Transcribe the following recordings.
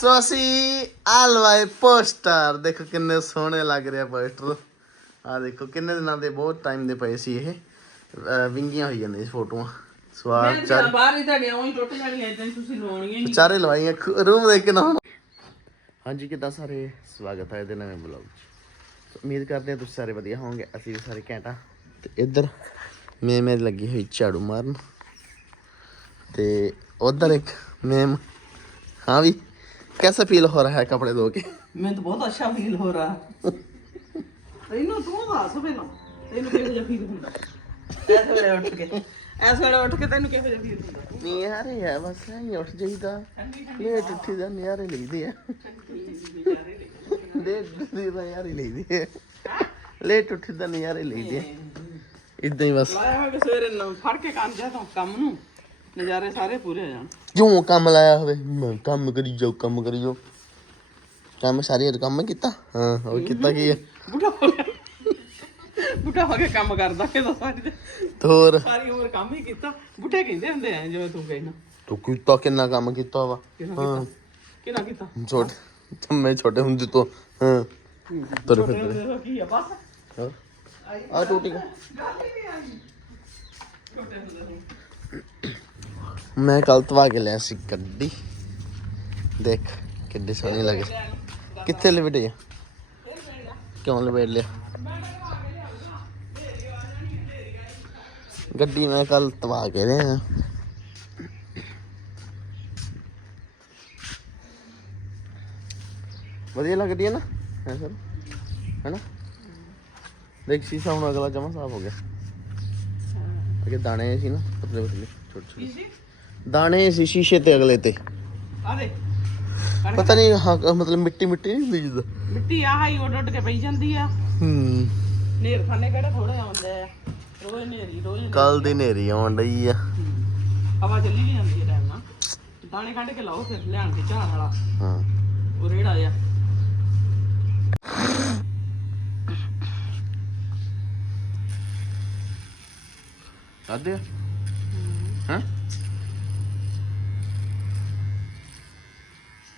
ਸੋ ਅਸੀਂ ਆ ਲਵਾਏ ਪੋਸਟਰ। ਦੇਖੋ ਕਿੰਨੇ ਸੋਹਣੇ ਲੱਗ ਰਿਹਾ ਪੋਸਟਰ। ਆ ਦੇਖੋ ਕਿੰਨੇ ਦਿਨਾਂ ਦੇ ਬਹੁਤ ਟਾਈਮ ਦੇ ਪਏ ਸੀ ਇਹ। ਵਿੰਗੀਆਂ ਹੋਈ ਜਾਂਦੀਆਂ ਸੀ ਫੋਟੋਆਂ। ਸੋ ਆ ਮੈਂ ਚਾਰ ਬਾਹਰ ਹੀ ਤੁਹਾਡੀਆਂ ਉਹੀ ਟੁੱਟ ਜਾਣੀਆਂ ਇਦਾਂ ਤੁਸੀਂ ਰੋਣੀਆਂ ਨਹੀਂ। ਚਾਰੇ ਲਵਾਈਆਂ ਰੂਮ ਦੇਖ ਕੇ ਨਾ ਹਾਂਜੀ ਕਿੱਦਾਂ ਸਾਰੇ? ਸਵਾਗਤ ਹੈ ਇਹਦੇ ਨਵੇਂ ਬਲੌਗ 'ਚ। ਉਮੀਦ ਕਰਦੇ ਹਾਂ ਤੁਸੀਂ ਸਾਰੇ ਵਧੀਆ ਹੋਵੋਗੇ ਅਸੀਂ ਵੀ ਸਾਰੇ ਘੈਂਟਾ। ਤੇ ਇੱਧਰ ਮੈਂ ਮੇਰੀ ਲੱਗੀ ਹੋਈ ਝਾੜੂ ਮਾਰਨ। ਤੇ ਉਧਰ ਇੱਕ ਮੈਮ। हाँ भी कैसा फील हो रहा है कपड़े धो के ਮੈਨੂੰ ਤਾਂ ਬਹੁਤ ਅੱਛਾ ਫੀਲ ਹੋ ਰਿਹਾ ਤੈਨੂੰ ਤੂੰ ਦੱਸ ਪਹਿਲਾਂ ਤੈਨੂੰ ਕਿਹੋ ਜਿਹਾ ਫੀਲ ਹੁੰਦਾ ਐਸ ਵੇਲੇ ਉੱਠ ਕੇ ਐਸ ਵੇਲੇ ਉੱਠ ਕੇ ਤੈਨੂੰ ਕਿਹੋ ਜਿਹਾ ਫੀਲ ਹੁੰਦਾ ਨਿਆਰੇ ਹੈ ਬਸ ਐਂ ਉੱਠ ਜਾਈਦਾ ਲੇਟ ਉੱਠੀ ਦਾ ਨਿਆਰੇ ਲਈਦੇ ਆ ਲੇਟ ਉੱਠੀ ਦਾ ਨਿਆਰੇ ਲਈਦੇ ਆ ਲੇਟ ਉੱਠੀ ਦਾ ਨਿਆਰੇ ਲਈਦੇ ਆ ਇਦਾਂ ਹੀ ਬਸ ਲਾਇਆ ਹੋਇਆ ਕਿ ਸਵੇਰੇ ਨ- ਫੜ ਕੇ ਕੰਮ ਜਾ ਤੂੰ ਕੰਮ ਨੂੰ ਨਜ਼ਾਰੇ ਸਾਰੇ ਪੂਰੇ ਹੋ ਜਾਣ। ਕਿਉਂ ਕੰਮ ਲਾਇਆ ਹੋਵੇ ਮੈਂ ਕੰਮ ਕਰੀ ਜਾਓ ਕੰਮ ਕਰੀ ਜਾਓ। ਕੰਮ ਸਾਰੇ ਕੰਮ ਕੀਤਾ? ਹਾਂ ਉਹ ਕੀਤਾ ਕੀ ਹੈ ਬੁੱਢਾ ਹੋ ਗਿਆ। ਬੁੱਢਾ ਹੋ ਕੇ ਕੰਮ ਕਰਦਾ ਕਿ ਸਾਰੀ ਤੇ ਹੋਰ? ਸਾਰੀ ਉਮਰ ਕੰਮ ਹੀ ਕੀਤਾ। ਬੁੱਢੇ ਕਹਿੰਦੇ ਹੁੰਦੇ ਆ ਜਿਵੇਂ ਤੂੰ ਕਹਿਣਾ ਤੂੰ ਕੀਤਾ ਕਿੰਨਾ ਕੰਮ ਕੀਤਾ ਵਾ? ਹਾਂ। ਕਿਹਨਾਂ ਕੀਤਾ? ਛੋਟੇ ਮੈਂ ਛੋਟੇ ਹੁੰਦੇ ਤੋਂ ਹਾਂ। ਤੁਰ ਫਿਰ ਕੀ ਆ ਬਸ। ਆ ਟੂਟੀ ਮੈਂ ਕੱਲ ਤਵਾ ਕੇ ਲਿਆ ਸੀ ਗੱਡੀ। ਦੇਖ, ਕਿੱਡੀ ਸੋਹਣੀ ਲੱਗ ਕਿੱਥੇ ਲਵੇਟੇ ਆ ਕਿਉਂ ਲਵੇਟ ਲਿਆ? ਗੱਡੀ ਮੈਂ ਕੱਲ ਤਵਾ ਕੇ ਲਿਆ। ਵਧੀਆ ਲੱਗਦੀ ਹੈ ਨਾ? ਹੈ ਸਰ? ਹੈਨਾ ਦੇਖ, ਸ਼ੀਸ਼ਾ ਹੁਣ ਅਗਲਾ ਜਮਾ ਸਾਫ਼ ਹੋ ਗਿਆ। ਅਗੇ ਦਾਣੇ ਸੀ ਨਾ, ਪਤਲੇ ਪਤਲੇ, ਛੋਟੇ ਛੋਟੇ। ਦਾਣੇ ਸੀ ਸ਼ੀਸ਼ੇ ਤੇ ਅਗਲੇ ਤੇ। ਆ ਦੇ ਪਤਾ ਨਹੀਂ ਹਾਂ ਮਤਲਬ ਮਿੱਟੀ ਮਿੱਟੀ ਨਹੀਂ ਹੁੰਦੀ ਜਿੱਦਾਂ। ਮਿੱਟੀ ਆ ਹਾਈ ਉੱਡ ਉੱਡ ਕੇ ਪਈ ਜਾਂਦੀ ਆ। ਹੂੰ। ਨੇਰ ਖਾਨੇ ਕਿਹੜੇ ਥੋੜੇ ਆਉਂਦੇ ਆ। ਰੋਜ਼ ਨੇਰੀ ਰੋਜ਼ ਕੱਲ ਦੀ ਨੇਰੀ ਆਉਣ ਡਈ ਆ। ਹਵਾ ਚੱਲੀ ਵੀ ਜਾਂਦੀ ਹੈ ਟਾਈਮ ਨਾਲ। ਦਾਣੇ ਕੱਢ ਕੇ ਲਾਓ ਫਿਰ ਲਿਆਣ ਕੇ ਝਾੜ ਵਾਲਾ। ਹਾਂ। ਉਹ ਰੇੜਾ ਆ? ਆਦੇ ਹਾਂ?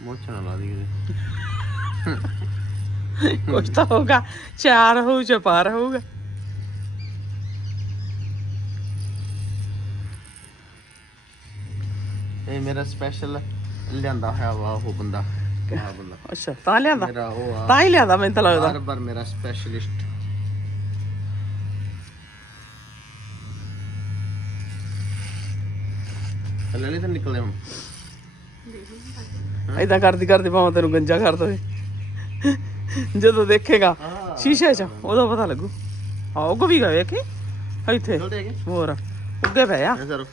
ਨਾ ਲਾ ਦੀ ਕੁਛ ਤਾਂ ਹੋਗਾ ਚਾਰ ਹੋਊ ਚਪਾਰ ਹੋਊਗਾ। ਇਹ ਮੇਰਾ ਸਪੈਸ਼ਲ ਲਿਆਂਦਾ ਹੋਇਆ ਵਾ ਉਹ ਬੰਦਾ। ਕਿਹਾ ਬੰਦਾ। ਅੱਛਾ ਤਾਂ ਲਿਆਂਦਾ? ਮੇਰਾ ਉਹ ਆ। ਤਾਂ ਹੀ ਲਿਆਂਦਾ ਮੈਨੂੰ ਤਾਂ ਲੱਗਦਾ। ਬਾਰ ਬਾਰ ਮੇਰਾ ਸਪੈਸ਼ਲਿਸਟ ਲੈ ਲੈ ਤਾਂ ਨਿਕਲੇ ਹੁਣ। ਐਦਾਂ ਕਰਦੀ ਕਰਦੀ ਭਾਵੇਂ ਤੈਨੂੰ ਗੰਜਾ ਕਰ ਦਵੇ। ਜਦੋਂ ਦੇਖੇਗਾ ਸ਼ੀਸ਼ੇ 'ਚ ਉਦੋਂ ਪਤਾ ਲੱਗੂ। ਆਉਗ ਵੀ ਗਏ ਕਿ ਇੱਥੇ। ਹੋਰ। ਉੱਗੇ ਪਏ ਆ। ਐ ਸਰ।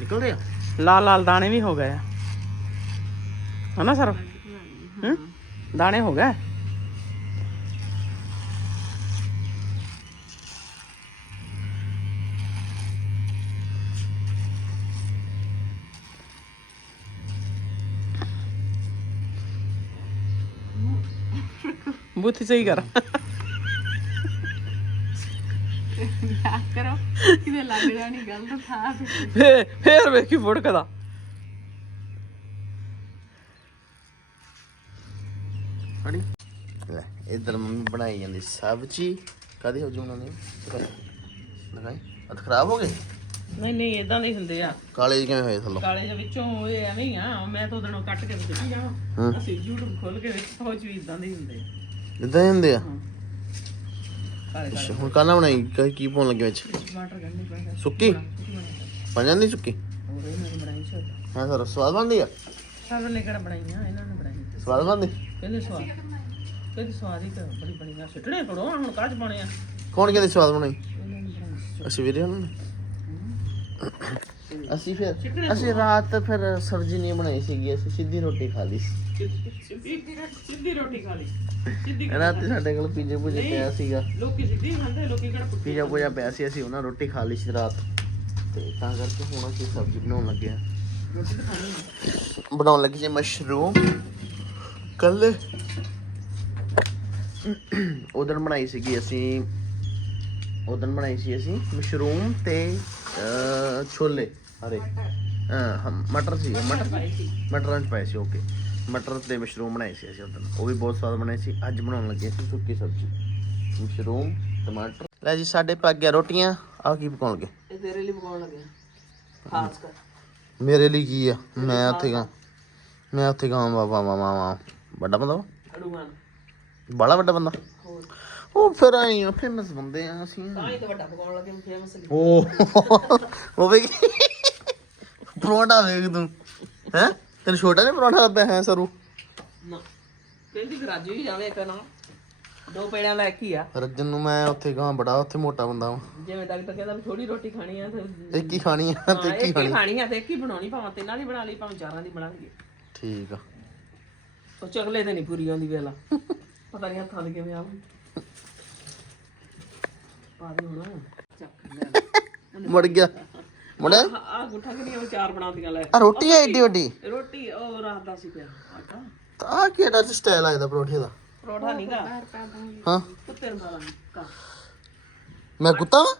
ਨਿਕਲਦੇ ਆ? ਲਾਲ ਲਾਲ ਦਾਣੇ ਵੀ ਹੋ ਗਏ ਆ। ਹਨਾ ਸਰ? ਹੂੰ? ਦਾਣੇ ਹੋ ਗਏ? ਬੁੱਥੀ ਸਹੀ ਕਰ। ਕਰੋ। ਕਿਤੇ ਲੱਗ ਜਾਣੀ ਗਲਤ ਥਾਂ ਤੇ ਫੇਰ ਫੇਰ ਵੇਖੀ ਫੁੜਕਦਾ। ਫੜੀ। ਲੈ ਇਧਰ ਮੰਮੀ ਬਣਾਈ ਜਾਂਦੀ ਸਬਜੀ। ਕਾਦੀ ਹੋ ਜੂ ਉਹਨਾਂ ਨੇ ਲਗਾਈ ਅਧ ਖਰਾਬ ਹੋ ਗਏ? ਨਹੀਂ ਨਹੀਂ ਇਦਾਂ ਨਹੀਂ ਹੁੰਦੇ ਆ। ਕਾਲੇ ਜਿਹੇ ਕਿਵੇਂ ਹੋਏ ਥੱਲੋਂ? ਕਾਲੇ ਦੇ ਵਿੱਚੋਂ ਇਹ ਐਵੇਂ ਹੀ ਆ। ਮੈਂ ਤਾਂ ਉਹਦੋਂ ਕੱਟ ਕੇ ਵਿੱਚ ਹਾਂ। ਜਾਵਾਂ। ਅਸੀਂ YouTube ਖੋਲ ਕੇ ਵਿੱਚ ਸੋਚ ਵੀ ਇਦਾਂ ਦੇ ਹੀ ਹੁੰਦੇ ਆ। ਇਦਾਂ ਹੁੰਦੇ ਆ? ਅੱਛਾ ਹੁਣ ਕਾਨਾ ਬਣਾਈ? ਕ- ਕੀ ਪਾਉਣ ਲੱਗੇ ਵਿੱਚ? ਟਮਾਟਰ ਗੰਢੇ ਪੈਂਦਾ ਸੁੱਕੀ? ਪੰਜਾਂ ਦੀ ਸੁੱਕੀ? ਹੋਰ ਇਹਨਾਂ ਨੇ ਬਣਾਈ ਸੀ ਹਾਂ ਸਰ ਸਵਾਦ ਬਣਦੀ ਆ? ਸਾਰਿਆਂ ਨੇ ਕਿਹੜਾ ਬਣਾਈਆਂ? ਇਹਨਾਂ ਨੇ ਬਣਾਈ ਸਵਾਦ ਬਣਦੀ? ਕਹਿੰਦੇ ਸਵਾਦ। ਕਹਿੰਦੇ ਸਵਾਦ ਹੀ ਤਾਂ ਬੜੀ ਬਣੀਆਂ ਸਿੱਟਣੇ ਕਰੋ ਹੁਣ ਕਾਜ ਪਾਉਣੇ ਆ? ਕੌਣ ਕਹਿੰਦੇ ਸਵਾਦ ਬਣਾਈ? ਇਹਨਾਂ ਨੇ ਬਣਾਈ ਅਸੀਂ ਵੀਰੇ ਉਹਨਾਂ ਨੇ। ਅਸੀਂ ਫਿਰ ਅਸੀਂ ਰਾਤ ਫਿਰ ਸਬਜ਼ੀ ਨਹੀਂ ਬਣਾਈ ਸੀਗੀ ਅਸੀਂ ਸਿੱਧੀ ਰੋਟੀ ਖਾ ਲਈ। ਸੀ ਸਿੱਧੀ ਸਿੱਧੀ ਰੋਟੀ ਖਾ ਲਈ। ਸਿੱਧੀ ਰਾਤ ਸਾਡੇ ਕੋਲ ਪੀਜੇ ਪੂਜੇ ਪਿਆ ਸੀਗਾ। ਲੋਕੀ ਸਿੱਧੀ ਖਾਂਦੇ ਲੋਕੀ ਕਿਹੜਾ ਪੀਜਾ ਪੂਜਾ ਪਿਆ ਸੀ ਅਸੀਂ ਉਹਨਾਂ ਰੋਟੀ ਖਾ ਲਈ ਸੀ ਰਾਤ। ਤੇ ਤਾਂ ਕਰਕੇ ਹੁਣ ਅਸੀਂ ਸਬਜ਼ੀ ਬਣਾਉਣ ਲੱਗੇ ਆ। ਬਣਾਉਣ ਲੱਗੇ ਸੀ ਮਸ਼ਰੂਮ। ਕੱਲ ਉਦੋਂ ਬਣਾਈ ਸੀਗੀ ਅਸੀਂ ਉਦੋਂ ਬਣਾਈ ਸੀ ਅਸੀਂ ਮਸ਼ਰੂਮ ਤੇ ਛੋਲੇ ਹਰੇ ਹਾਂ ਮਟਰ ਸੀ ਮਟਰ ਮਟਰਾਂ ਚ ਪਾਏ ਸੀ ਓਕੇ ਮਟਰ ਤੇ ਮਸ਼ਰੂਮ ਬਣਾਏ ਸੀ ਅਸੀਂ ਉਦੋਂ ਉਹ ਵੀ ਬਹੁਤ ਸਵਾਦ ਬਣੇ ਸੀ ਅੱਜ ਬਣਾਉਣ ਲੱਗੇ ਸੀ ਸੁੱਕੀ ਸਬਜ਼ੀ ਮਸ਼ਰੂਮ ਟਮਾਟਰ ਲੈ ਜੀ ਸਾਡੇ ਪੱਕ ਗਿਆ ਰੋਟੀਆਂ ਆ ਕੀ ਪਕਾਉਣ ਲੱਗੇ ਇਹ ਤੇਰੇ ਲਈ ਪਕਾਉਣ ਲੱਗਿਆ ਖਾਸ ਕਰ ਮੇਰੇ ਲਈ ਕੀ ਆ ਮੈਂ ਉੱਥੇ ਗਾ ਮੈਂ ਉੱਥੇ ਗਾ ਵਾ ਵਾ ਵਾ ਵਾ ਵਾ। ਵੱਡਾ ਬੰਦਾ ਵਾ? ਅੜੂਆਂ ਬਾਲਾ ਵੱਡਾ ਬੰਦਾ ਹੋਰ ਉਹ ਫਿਰ ਆਈ ਫੇਮਸ ਬੰਦੇ ਆ ਅਸੀਂ। ਤਾਂ ਹੀ ਤਾਂ ਵੱਡਾ ਪਕਾਉਣ ਲੱਗੇ ਫੇਮਸ ਲਈ ਉਹ ਉਹ ਵੇਖ। ਪਰੌਂਠਾ ਵੇਖ ਤੂੰ। ਹੈ? ਤੈਨੂੰ ਛੋਟਾ ਜਿਹਾ ਪਰੌਂਠਾ ਲੱਭਿਆ ਹੈ ਸਰੂ? ਨਾ। ਕਹਿੰਦੀ ਗਰਾਜੀ ਹੀ ਜਾਵੇ ਇੱਕ ਨਾ। ਦੋ ਪੇੜਿਆਂ ਦਾ ਇੱਕ ਹੀ ਆ। ਰੱਜਨ ਨੂੰ ਮੈਂ ਉੱਥੇ ਗਾਂ ਬੜਾ ਉੱਥੇ ਮੋਟਾ ਬੰਦਾ ਵਾ। ਜਿਵੇਂ ਡਾਕਟਰ ਕਹਿੰਦਾ ਵੀ ਥੋੜੀ ਰੋਟੀ ਖਾਣੀ ਆ ਤੇ ਇੱਕ ਹੀ ਖਾਣੀ ਆ ਤੇ ਇੱਕ ਹੀ ਇੱਕ ਹੀ ਖਾਣੀ। ਖਾਣੀ ਆ ਤੇ ਇੱਕ ਹੀ ਬਣਾਉਣੀ ਭਾਵੇਂ ਤਿੰਨਾਂ ਦੀ ਬਣਾ ਲਈ ਭਾਵੇਂ ਚਾਰਾਂ ਦੀ ਬਣਾ ਲਈਏ। ਠੀਕ ਆ। ਉਹ ਚਗਲੇ ਤੇ ਨਹੀਂ ਪੂਰੀ ਆਉਂਦੀ ਵੇਲਾ ਪਤਾ ਨਹੀਂ ਹੱਥਾਂ ਦੇ ਕਿਵੇਂ ਆਉਂ ਪਾ ਦੇ ਹੁਣ। ਚੱਕ ਲੈ ਮੁੜ ਗਿਆ। ਮੁੜਿਆ ਆ ਗੁੱਠਾ ਕਿੰਨੀਆਂ ਉਹ ਚਾਰ ਬਣਾਉਂਦੀਆਂ ਲੈ। ਆ ਰੋਟੀ ਆ ਏਡੀ ਵੱਡੀ? ਰੋਟੀ ਉਹ ਰਾਤ ਸੀ ਪਿਆ ਆਟਾ। ਤਾਂ ਆ ਕਿਹੜਾ ਸਟਾਈਲ ਆਇਦਾ ਪਰੌਂਠੇ ਦਾ? ਪਰੋਠਾ ਨਹੀਂਗਾ ਹਾਂ। ਕੁੱਤੇ ਨੂੰ ਮਾਰਾਂਗੇ ਕਾ ਮੈਂ ਕੁੱਤਾ ਵਾ?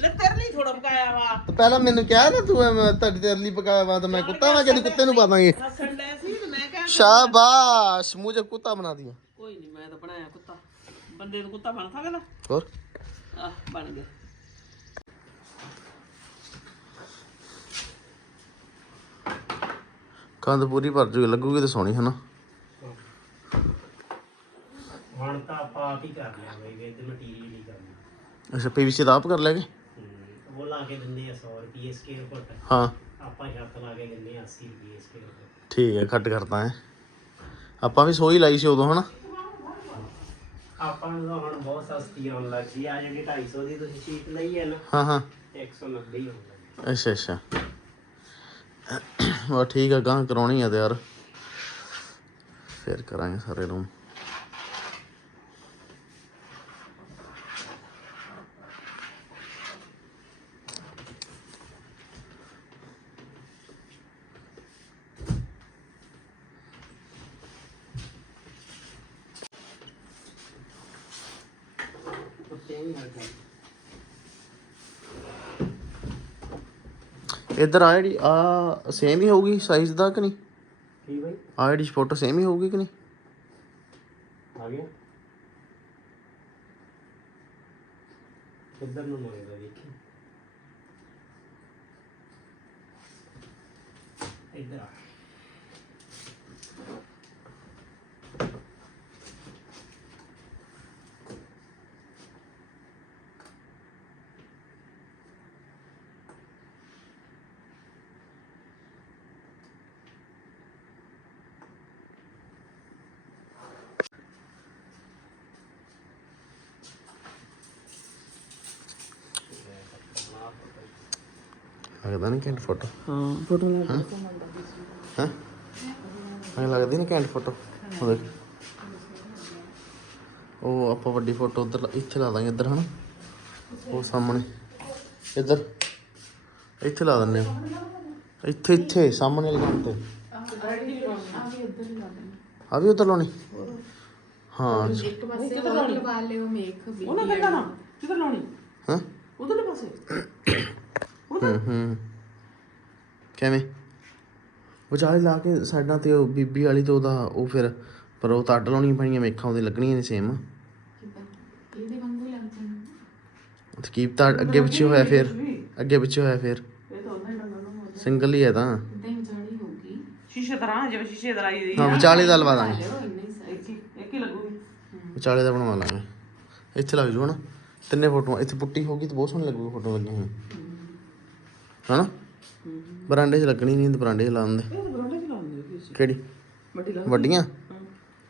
ਲੈ ਤੇਰੇ ਲਈ ਥੋੜਾ ਪਕਾਇਆ ਵਾ। ਤੇ ਪਹਿਲਾਂ ਮੈਨੂੰ ਕਿਹਾ ਨਾ ਤੂੰ ਮੈਂ ਤੁਹਾਡੀ ਤੇਰੇ ਲਈ ਪਕਾਇਆ ਵਾ ਤਾਂ ਮੈਂ ਕੁੱਤਾ ਵਾ ਕਿ ਕੁੱਤੇ ਨੂੰ ਪਾ ਦਾਂਗੇ? ਹੱਸਣ ਲੈ ਸੀ ਤੇ ਮੈਂ ਕਿਹਾ ਸ਼ਾਬਾਸ਼ ਮੁਝੇ ਕੁੱਤਾ ਬਣਾ ਦਿਆ ਕੋਈ ਨਹੀਂ ਮੈਂ ਤਾਂ ਬਣਾਇਆ ਕੁੱਤਾ। ਬੰਦੇ ਨੂੰ ਕੁੱਤਾ ਬਣ ਸਕਦਾ ਹੋਰ? ਆਹ ਬਣ ਗਿਆ ਕੰਦ ਪੂਰੀ ਭਰ ਜੂ ਲੱਗੂਗੀ ਤੇ ਸੋਹਣੀ ਹਨਾ? ਹੁਣ ਤਾਂ ਆਪਾਂ ਆਪ ਹੀ ਕਰ ਲਿਆਂਗੇ ਵਿਦ ਮਟੀਰੀਅਲ ਹੀ ਕਰਨਾ। ਅੱਛਾ ਪੀਵੀਸੀ ਦਾ ਆਪ ਕਰ ਲੈਗੇ ਹਮ, ਉਹ ਲਾ ਕੇ ਦਿੰਦੇ ਆ 100 ਰੁਪਏ ਸਕੇਅਰ ਫੁੱਟ ਹਾਂ। ਆਪਾਂ ਛੱਤ ਲਾ ਕੇ ਦਿੰਦੇ ਆ 80 ਰੁਪਏ ਸਕੇਅਰ ਫੁੱਟ ਠੀਕ ਹੈ ਘੱਟ ਕਰਤਾ ਹੈ। ਆਪਾਂ ਵੀ ਸੋਈ ਲਾਈ ਸੀ ਉਦੋਂ ਹਨਾ? ਆਪਾਂ ਨੂੰ ਤਾਂ ਹੁਣ ਬਹੁਤ ਸਸਤੀ ਆਉਣ ਲੱਗ ਗਈ ਆ ਜਿਹੜੀ 250 ਦੀ ਤੁਸੀਂ ਸ਼ੀਟ ਲਈ ਹੈ ਨਾ ਹਾਂ ਹਾਂ। 190 ਹੀ ਆਉਂਦਾ ਅੱਛਾ ਅੱਛਾ। ਵਾ ਠੀਕ ਆ ਗਾਂ ਕਰਾਉਣੀ ਆ ਤੇ ਯਾਰ ਫਿਰ ਕਰਾਂਗੇ ਸਾਰੇ ਰੂਮ ਕੁੱਤੇ ਵੀ ਨਾਲ ਇੱਧਰ ਆ ਜਿਹੜੀ ਆ ਸੇਮ ਹੀ ਹੋਊਗੀ ਸਾਈਜ਼ ਦਾ ਕਿ ਨਹੀਂ? ਕੀ ਬਈ? ਆ ਜਿਹੜੀ ਫੋਟੋ ਸੇਮ ਹੀ ਹੋਊਗੀ ਕਿ ਨਹੀਂ? ਆ ਗਿਆ। ਕਿੱਧਰ ਨੂੰ ਮੋੜੇਗਾ ਦੇਖੀ ਇੱਧਰ ਆ। ਲੱਗਦਾ ਨਹੀਂ ਘੈਂਟ ਫੋਟੋ ਹਾਂ ਫੋਟੋ ਲਾ ਹੈ? ਐਂ ਲੱਗਦੀ ਨਹੀਂ ਘੈਂਟ ਫੋਟੋ ਉਹ ਦੇਖ। ਉਹ ਆਪਾਂ ਵੱਡੀ ਫੋਟੋ ਉਧਰ ਇੱਥੇ ਲਾ ਦਾਂਗੇ ਇੱਧਰ ਹਨਾ? ਉਹ ਸਾਹਮਣੇ। ਇੱਧਰ। ਇੱਥੇ ਲਾ ਦਿੰਨੇ ਆ ਇੱਥੇ ਇੱਥੇ ਸਾਹਮਣੇ ਵਾਲੀ ਕੰਨ ਤੇ। ਆ ਵੀ ਉੱਧਰ ਹੀ ਲਾ ਦਾਂਗੇ ਆ ਵੀ ਉਧਰ ਲਾਉਣੀ। ਹਾਂ ਇੱਕ ਪਾਸੇ ਹੋਰ ਲਵਾ ਲਿਓ ਮੇਕ ਵੀ ਉਹਨਾਂ ਨਾ ਕਿੱਧਰ ਲਾਉਣੀ? ਹਾਂ? ਉਧਰਲੇ ਪਾਸੇ। ਹੂੰ ਹੂੰ। ਕਿਵੇਂ? ਵਿਚਾਲੇ ਲਾ ਕੇ ਸਾਈਡਾਂ ਤੇ ਉਹ ਬੀਬੀ ਵਾਲੀ ਤੇ ਉਹਦਾ ਉਹ ਫਿਰ ਪਰ ਉਹ ਤਾਂ ਅੱਡ ਲਾਉਣੀਆਂ ਪੈਣੀਆਂ ਮੇਖਾਂ ਉਹਦੇ ਲੱਗਣੀਆਂ ਨੇ ਸੇਮ ਇਹਦੇ ਵਾਂਗੂ ਤਕੀਬ ਤਾਂ ਅੱਗੇ ਪਿੱਛੇ ਹੋਇਆ ਫਿਰ ਅੱਗੇ ਪਿੱਛੇ ਹੋਇਆ ਫਿਰ। ਇਹ ਤਾਂ ਉਹਨਾਂ ਹੀ ਡੰਗਾ ਨੂੰ ਸਿੰਗਲ ਹੀ ਹੈ ਤਾਂ। ਇਦਾਂ ਹੀ ਵਿਚਾਲੀ ਹੋਊਗੀ ਸ਼ੀਸ਼ੇ ਤਰ੍ਹਾਂ ਜਿਵੇਂ ਸ਼ੀਸ਼ੇ ਦਰਾਈ ਦੀ ਹਾਂ ਵਿਚਾਲੇ ਦਾ ਲਵਾ ਦਾਂਗੇ। ਹੀ ਇੱਕ ਹੀ ਹੀ ਲੱਗੂਗੀ। ਵਿਚਾਲੇ ਦਾ ਬਣਵਾ ਲਾਂਗੇ। ਇੱਥੇ ਲੱਗ ਜੂ ਹਨਾ। ਤਿੰਨੇ ਫੋਟੋਆਂ ਇੱਥੇ ਪੁੱਟੀ ਹੋਗੀ ਤਾਂ ਬਹੁਤ ਸੋਹਣੀ ਲੱਗੂਗੀ ਫੋਟੋ ਲੱਗੀਆਂ ਹੋਈਆਂ। ਹਨਾ? ਬਰਾਂਡੇ 'ਚ ਲੱਗਣੀ ਨਹੀਂ ਤੇ ਬਰਾਂਡੇ 'ਚ ਲਾ ਦਿੰਦੇ। ਇਹ ਤਾਂ ਬਰਾਂਡੇ ਚ ਲਾਉਂਦੇ ਹੋ ਤੁਸੀਂ। ਕਿਹੜੀ? ਵੱਡੀ ਲਾ ਵੱਡੀਆਂ?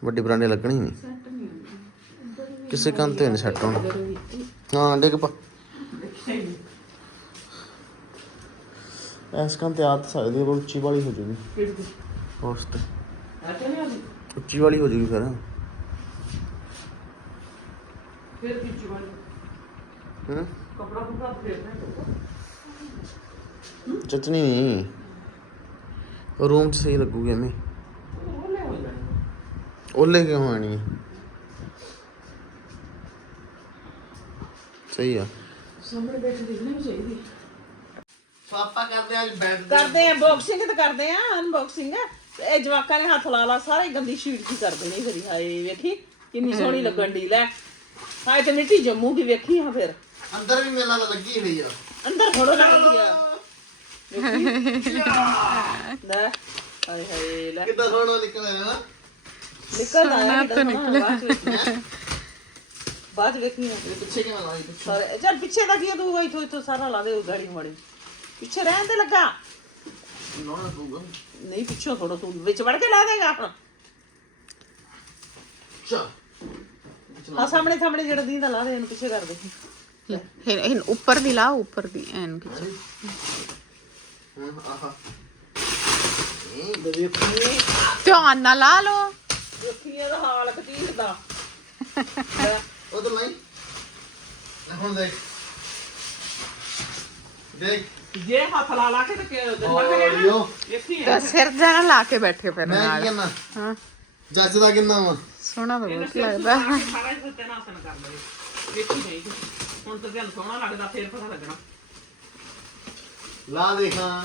ਵੱਡੀ ਬਰਾਂਡੇ ਲੱਗਣੀ ਨਹੀਂ। ਸੈੱਟ ਨਹੀਂ ਹੁੰਦੀ। ਕਿਸੇ ਕੰਨ ਤੇ ਨਹੀਂ ਸੈੱਟ ਹੋਣਾ। ਹਾਂ ਡਿੱਗ ਪਾ। ਇਸ ਕੰਨ ਤੇ ਆ ਤਾਂ ਸਕਦੀ ਹੈ, ਪਰ ਉੱਚੀ ਵਾਲੀ ਹੋ ਜੂਗੀ। ਕਿਹੜੀ ਦੀ? ਉਸ ਤੇ। ਆ ਕੇ ਨਹੀਂ ਆਉਂਦੀ। ਉੱਚੀ ਵਾਲੀ ਹੋ ਜੂਗੀ ਫਿਰ। ਫਿਰ ਕੀ ਚੀਵਾਂ ਹੂੰ? ਕਪੜਾ ਕੁਪੜਾ ਫੇਰਨਾ ਚਟਨੀ ਨਹੀਂ। ਰੂਮ 'ਚ ਸਹੀ ਲੱਗੂਗੀ ਐਵੇਂ। ਉਹ ਲੈ ਹੋ? ਜਾਣਾ ਓਲੇ ਕਿਉਂ ਆਣੀ ਸਹੀ ਆ। ਸਾਹਮਣੇ ਬੈਠ ਕੇ ਦੇਖਣੀ ਵੀ ਚਾਹੀਦੀ। ਸੋ ਆਪਾਂ ਕਰਦੇ ਆ ਅੱਜ ਬੈੱਡ ਕਰਦੇ ਆ ਬਾਕਸਿੰਗ ਤਾਂ ਕਰਦੇ ਆ ਅਨਬਾਕਸਿੰਗ ਇਹ ਜਵਾਕਾਂ ਨੇ ਹੱਥ ਲਾ ਲਾ ਸਾਰੇ ਗੰਦੀ ਸ਼ੀਟ ਕੀ ਕਰ ਦੇਣੀ ਫਿਰ ਹਾਏ ਵੇਖੀ ਕਿੰਨੀ ਸੋਹਣੀ ਲੱਗਣ ਦੀ ਲੈ। ਹਾਏ ਤੇ ਮਿੱਟੀ ਜੰਮੂ ਕੀ ਵੇਖੀ ਹਾਂ ਫਿਰ। ਅੰਦਰ ਵੀ ਮੇਲਾ ਲੱਗੀ ਹੋਈ ਆ। ਅੰਦਰ ਥੋੜਾ ਲੱਗਦੀ ਆ? ਲੈ। ਹਾਏ ਹਾਏ ਲੈ। ਕਿੱਦਾਂ ਸੋਹਣਾ ਨਿਕਲਿਆ ਨਾ? ਨਿਕਲ ਆਇਆ ਤਾਂ ਨਿਕਲਿਆ। ਬਾਅਦ ਚ ਵੇਖੀ ਹਾਂ। ਪਿੱਛੇ ਕਿਵੇਂ ਲਾਈ? ਪਿੱਛੇ। ਸਾਰੇ ਚੱਲ ਪਿੱਛੇ ਦਾ ਕੀ ਆ ਤੂੰ ਇੱਥੋਂ ਇੱਥੋਂ ਸਾਰਾ ਲਾ ਦੇ ਉਹ ਗਾੜੀ ਮਾੜੀ ਪਿੱਛੇ ਰਹਿਣ ਤੇ ਲੱਗਾ। ਲਾਉਣਾ ਪਊਗਾ। ਨਹੀਂ ਪਿੱਛੋਂ ਥੋੜਾ ਤੂੰ ਵਿੱਚ ਵੜ ਕੇ ਲਾ ਦੇਗਾ ਆਪਣਾ। ਚਾ ਆ ਸਾਹਮਣੇ ਸਾਹਮਣੇ ਜਿਹੜਾ ਦੀਂਦਾ ਲਾ ਦੇ ਇਹਨੂੰ ਪਿੱਛੇ ਕਰ ਦੇ। ਉੱਪਰ ਦੀ ਲਾ ਉੱਪਰ ਦੀ ਐਨ ਖਿੱਚ ਹੁਣ ਆਹਾ ਵੇਖੀ ਧਿਆਨ ਨਾਲ ਲਾ ਲੋ ਵੇਖੀ ਇਹਦਾ ਹਾਲ ਕਤੀਰ ਦਾ। ਉਹ ਤਾਂ ਨਹੀਂ ਹੁਣ ਦੇਖ। ਦੇਖ। ਜੇ ਹੱਥ ਲਾ ਲਾ ਕੇ ਤੇ ਕਿ- ਲੱਗ ਓਯੋ ਵੇਖੀ ਤਾਂ ਸਿਰ ਜਣਾ ਲਾ ਕੇ ਬੈਠੇ ਫਿਰ ਮੈਂ ਕੀ ਨਾਲ। ਕਰਨਾ ਹਾਂ। ਜੱਜ ਦਾ ਕਿੰਨਾ ਵਾ? ਸੋਹਣਾ ਤਾਂ ਬਹੁਤ ਲੱਗਦਾ। ਸਾਰਾ ਹੀ ਸੁੱਤੇ ਨਾਸਨ ਕਰ ਲਵੇ ਵੇਖੀ ਨਹੀਂ। ਹੁਣ ਤਾਂ ਗੱਲ ਸੋਹਣਾ ਲੱਗਦਾ ਫੇਰ ਪਤਾ ਲੱਗਣਾ। ਲਾ ਦੇਖਾਂ।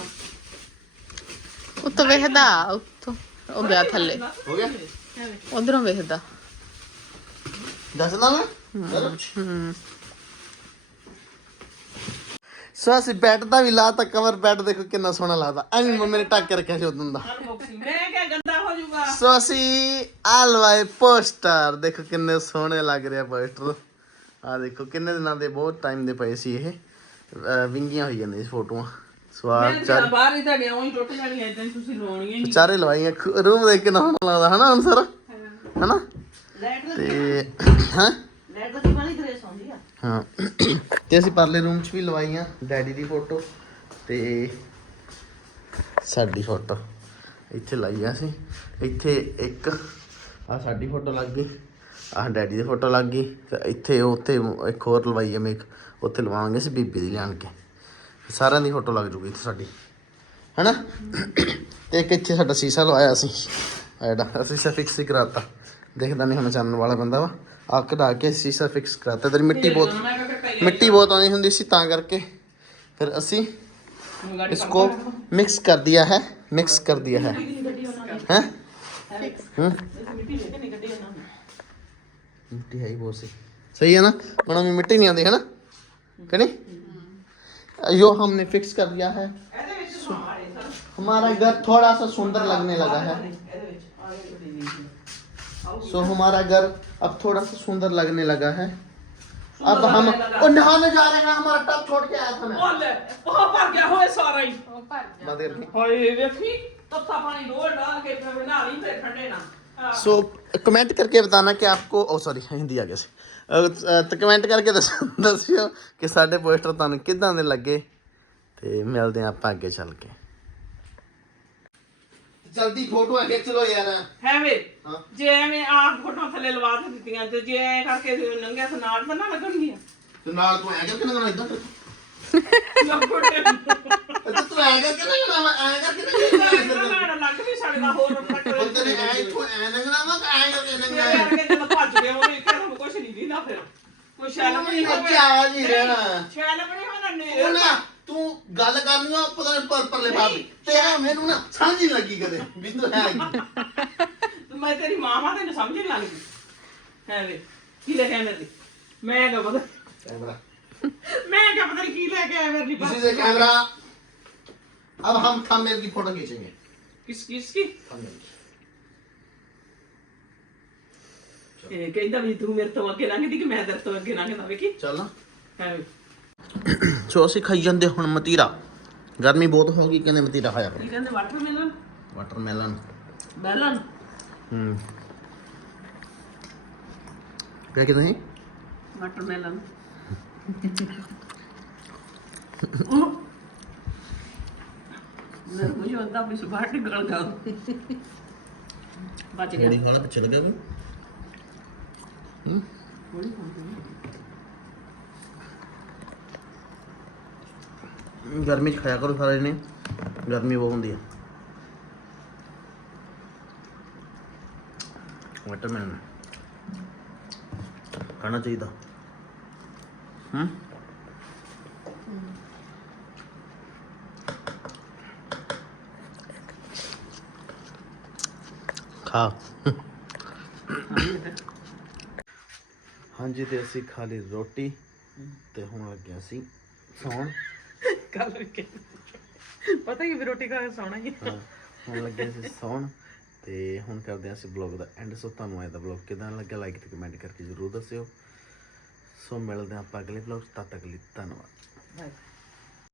ਉੱਤੋਂ ਵੇਖਦਾ ਉੱਤੋਂ। ਉਹ ਗਿਆ ਥੱਲੇ। ਹੋ ਗਿਆ? ਉਧਰੋਂ ਵੇਖਦਾ। ਦੱਸ ਨਾ ਮੈਂ? ਹੂੰ ਸੋ ਅਸੀਂ ਬੈੱਡ ਦਾ ਵੀ ਲਾਤਾ ਕਵਰ ਬੈੱਡ ਦੇਖੋ ਕਿੰਨਾ ਸੋਹਣਾ ਲੱਗਦਾ। ਐਵੇਂ ਮੰਮੀ ਨੇ ਟੱਕ ਕੇ ਰੱਖਿਆ ਸੀ ਉਦੋਂ ਦਾ। ਮੈਂ ਕਿਹਾ ਗੰਦਾ ਹੋ ਜਾਊਗਾ। ਸੋ ਅਸੀਂ ਆ ਲਵਾਏ ਪੋਸਟਰ ਦੇਖੋ ਕਿੰਨੇ ਸੋਹਣੇ ਲੱਗ ਰਿਹਾ ਪੋਸਟਰ। ਆ ਦੇਖੋ ਕਿੰਨੇ ਦਿਨਾਂ ਦੇ ਬਹੁਤ ਟਾਈਮ ਦੇ ਪਏ ਸੀ ਇਹ। ਵਿੰਗੀਆਂ ਹੋਈ ਜਾਂਦੀਆਂ ਸੀ ਫੋਟੋਆਂ। ਸੋ ਮੈਂ ਤਾਂ ਬਾਹਰ ਹੀ ਤੁਹਾਡੇ ਉਹੀ ਟੁੱਟ ਜਾਣੀਆਂ ਇਦਾਂ ਤੁਸੀਂ ਰੋਣੀਆਂ ਨਹੀਂ। ਚਾਰੇ ਲਵਾਈਆਂ ਰੂਮ ਦੇਖ ਕੇ ਨਾ ਲੱਗਦਾ ਹਨਾ ਹੁਣ ਸਰ ਹਨਾ? ਤੇ ਹਾਂ? ਹਾਂ। ਤੇ ਅਸੀਂ ਪਰਲੇ ਰੂਮ 'ਚ ਵੀ ਲਵਾਈਆਂ ਡੈਡੀ ਦੀ ਫੋਟੋ ਤੇ ਸਾਡੀ ਫੋਟੋ। ਇੱਥੇ ਲਾਈ ਆ ਅਸੀਂ ਇੱਥੇ ਇੱਕ ਆ ਸਾਡੀ ਫੋਟੋ ਲੱਗ ਗਈ। ਆਹ ਡੈਡੀ ਦੀ ਫੋਟੋ ਲੱਗ ਗਈ। ਤੇ ਇੱਥੇ ਉੱਥੇ ਇੱਕ ਹੋਰ ਲਵਾਈ ਆ ਮੇਕ ਉੱਥੇ ਲਵਾਵਾਂਗੇ ਅਸੀਂ ਬੀਬੀ ਦੀ ਲਿਆਣ ਕੇ। ਸਾਰਿਆਂ ਦੀ ਫੋਟੋ ਲੱਗ ਜੂਗੀ ਇੱਥੇ ਸਾਡੀ ਹਨਾ ਤੇ ਇੱਕ ਇੱਥੇ ਸਾਡਾ ਸੀਸਾ ਲਵਾਇਆ ਅਸੀਂ ਆ ਜਿਹੜਾ ਅਸੀਂ ਸੀਸਾ ਫਿਕਸ ਹੀ ਕਰਾਤਾ ਦੇਖਦਾ ਨਹੀਂ ਹੁਣ ਚਾਨਣ ਵਾਲਾ ਬੰਦਾ ਵਾ ਆ ਕਢਾ ਕੇ ਸੀਸਾ ਫਿਕਸ ਕਰਾਤਾ ਤੇਰੀ ਮਿੱਟੀ ਬਹੁਤ ਮਿੱਟੀ ਬਹੁਤ ਆਉਂਦੀ ਹੁੰਦੀ ਸੀ ਤਾਂ ਕਰਕੇ ਫਿਰ ਅਸੀਂ इसको मिक्स कर दिया है मिक्स कर दिया है हैं हम्म? मिट्टी है ही बहुत सी सही है ना मैडम में मिट्टी नहीं आती है ना कि नहीं यो हमने फिक्स कर दिया है। हमारा घर थोड़ा सा सुंदर लगने लगा है। सो हमारा घर अब थोड़ा सा सुंदर लगने लगा है। अब हम और नहाने जा रहे हैं। हमारा टब छोड़ के आया था मैं। वहाँ पर क्या हो सारा ही। मदर की। हाय देखी? तब सा पानी रोल डाल के फिर नहा ली फिर ठंडे ना। हाँ। सो कमेंट करके बताना कि आपको ओ सॉरी हिंदी आ गया ਤੇ ਕਮੈਂਟ ਕਰਕੇ ਦੱਸ- ਦੱਸਿਓ ਕਿ ਸਾਡੇ ਪੋਸਟਰ ਤੁਹਾਨੂੰ ਕਿੱਦਾਂ ਦੇ ਲੱਗੇ? ਤੇ ਮਿਲਦੇ ਹਾਂ ਆਪਾਂ ਅੱਗੇ ਚੱਲ ਕੇ। ਜਲਦੀ ਫੋਟੋ ਖਿੱਚ ਲੋ ਯਾਰ। ਹੈ। ਵੇ। ਜੇ ਐਵੇਂ ਆ ਫੋਟੋ ਥੱਲੇ ਲਵਾ ਕੇ ਦਿੱਤੀਆਂ ਤੇ ਜੇ ਐ ਕਰਕੇ ਨੰਗਿਆ ਤੇ ਨਾਲ ਤਾਂ ਨਾ ਲੱਗਣਗੀਆਂ। ਤੇ ਨਾਲ ਤੂੰ ਐ ਕਰਕੇ ਲਗਣਾ ਇਦਾਂ ਲੱਗਣੇ ਅੱਛਾ ਤੂੰ ਐ ਕਰਕੇ ਲਗਣਾ ਐ ਕਰਕੇ ਨਾ ਲੱਗ ਵੀ ਸਕਦਾ ਹੋਰ ਨੇ ਐ ਇੱਥੋਂ ਐ ਲਗਣਾ ਵਾ ਤੇ ਐ ਕਰਕੇ ਤੇ ਲਗਣਾ ਭੱਜ ਗਏ ਉਹਨੇ ਕਿਹਾ ਤੁਹਾਨੂੰ ਕੁਝ ਨਹੀਂ ਦਿੰਦਾ ਫਿਰ ਕੋਈ ਸ਼ੈਲ ਵੀ ਨਹੀਂ ਹੋਵੇ ਬੱਚਾ ਜੀ ਰਹਿਣਾ ਸ਼ੈਲ ਵੀ ਨਹੀਂ ਹੋਣਾ ਉਹ ਨੇ ਨਾ ਤੂੰ ਗੱਲ ਕਰਨੀ ਆ ਪਤਾ ਨਹੀਂ ਪਰ ਪਰਲੇ ਬਾਅਦ ਤੇ ਐ ਮੈਨੂੰ ਨਾ ਸਮਝ ਨਹੀਂ ਲੱਗੀ ਕਦੇ ਵੀ ਤੂੰ ਹੈ ਕੀ। ਮੈਂ ਤੇਰੀ ਮਾਂ ਮਾਂ ਤੈਨੂੰ ਸਮਝ ਨਹੀਂ ਲੱਗਦੀ ਹੈ ਵੇ ਕੀ ਲੈ ਕੇ ਆਇਆ ਮੇਰੇ ਲਈ ਮੈਂ ਕਹਾਂ ਪਤਾ कैमरा ਮੈਂ ਕਹਾਂ ਪਤਾ ਨੀ ਕੀ ਲੈ ਕੇ ਆਇਆ ਮੇਰੇ ਲਈ दिस इज ए कैमरा अब हम थंबनेल की फोटो खींचेंगे ਕਿਸ ਕਿਸ ਕੀ थंबनेल ਇਹ ਕਹਿੰਦਾ ਵੀ ਤੂੰ ਮੇਰੇ ਤੋਂ ਅੱਗੇ ਲੰਘਦੀ ਕਿ ਮੈਂ ਤੇਰੇ ਤੋਂ ਅੱਗੇ ਲੰਘਦਾ ਵੇਖੀ ਚੱਲ ਨਾ। ਐਵੇਂ ਸੋ ਅਸੀਂ ਖਾਈ ਜਾਂਦੇ ਹੁਣ ਮਤੀਰਾ। ਗਰਮੀ ਬਹੁਤ ਹੋ ਗਈ ਕਹਿੰਦੇ ਮਤੀਰਾ ਖਾਇਆ ਕਰੋ। ਇਹ ਕਹਿੰਦੇ ਵਾਟਰਮੈਲਨ ਵਾਟਰਮੈਲਨ ਬੈਲਨ। ਹੂੰ। ਕਿਹਾ ਕਿ ਤੁਸੀਂ ਵਾਟਰਮੈਲਨ ਮੈਂ ਕੁਝ ਹੁੰਦਾ ਵੀ ਸੁਭਾਟ ਗਲ ਗਾ ਬਚ ਗਿਆ। ਨਹੀਂ ਖਾਣਾ ਪਿੱਛੇ ਲੱਗਿਆ ਕੋਈ? ਹੂੰ? ਗਰਮੀ ਚ ਖਾਇਆ ਕਰੋ ਸਾਰੇ ਨੇ ਗਰਮੀ ਬਹੁਤ ਹੁੰਦੀ ਹੈ ਵਾਟਰਮੈਲਨ ਖਾਣਾ ਚਾਹੀਦਾ। ਹੂੰ? ਖਾ। ਹਾਂਜੀ ਤੇ ਅਸੀਂ ਖਾ ਲਈ ਰੋਟੀ ਤੇ ਹੁਣ ਲੱਗਿਆ ਸੀ ਸੌਣ। ਕੱਲ ਪਤਾ ਹੀ ਵੀ ਰੋਟੀ ਖਾ ਕੇ ਸੌਣਾ ਹੀ ਹਾਂ, ਹੁਣ ਲੱਗੇ ਸੀ ਸੌਣ ਤੇ ਹੁਣ ਕਰਦੇ ਹਾਂ ਅਸੀਂ ਬਲੌਗ ਦਾ ਐਂਡ ਸੋ ਤੁਹਾਨੂੰ ਇਹ ਦਾ ਬਲੌਗ ਕਿਦਾਂ ਲੱਗਾ ਲਾਈਕ ਤੇ ਕਮੈਂਟ ਕਰਕੇ ਜ਼ਰੂਰ ਦੱਸਿਓ। ਸੋ ਮਿਲਦੇ ਹਾਂ ਆਪਾਂ ਅਗਲੇ ਬਲੌਗ ਤਦ ਤੱਕ ਲਈ ਧੰਨਵਾਦ। ਬਾਏ